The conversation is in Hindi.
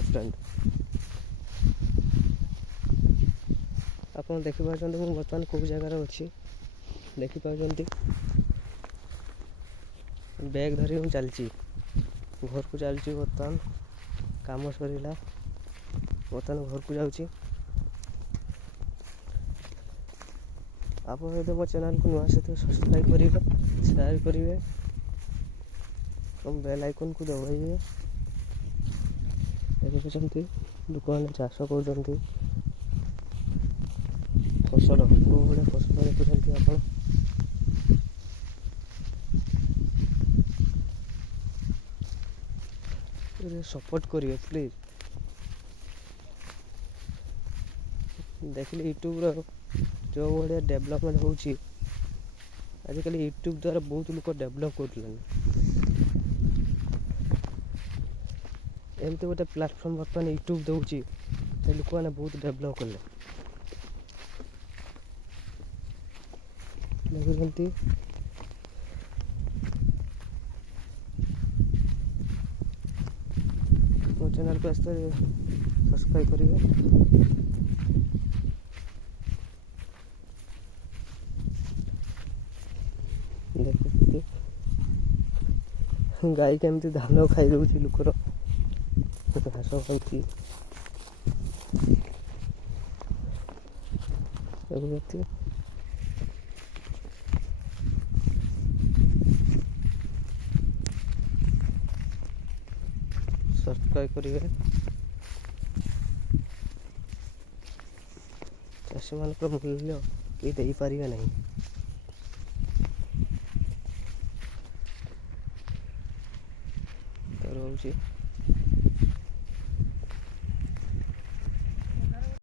हेलो फ्रेंड आपन देखि पाउछन्ति मु वर्तमान को जगार अछि देखि पाउछन्ति बैग धरि मु चलछि घर को चलछि वर्तमान काम सरिला वर्तमान घर को जाउछि आपन यदि मो चैनल को नुआ से सब्सक्राइब करिवे शेयर करिवे और बेल आइकन को दबाइए देखुଛନ୍ତି दुकान चाष कर फसल भले फसल देखुଛନ୍ତି ଆପଣ सपोर्ट करिए प्लीज देखिए यूट्यूब जो भाया डेवलपमेंट होची आजिकल यूट्यूब द्वारा बहुत लोग डेवलप कर एमती गोटे प्लेटफॉर्म बर्तमान यूट्यूब दूसरी लोक मैंने बहुत डेवलप कले देखुଛନ୍ତି मो चैनल को आस्ते सब्सक्राइब करिए देखुଛନ୍ତି गाई केमती धान खाई दउछि लोकर घास खाଉଛି देखुଛନ୍ତି सब्सक्राइब करिए चाषी मान मूल्य कि दे पारिबे नहीं तो रोचे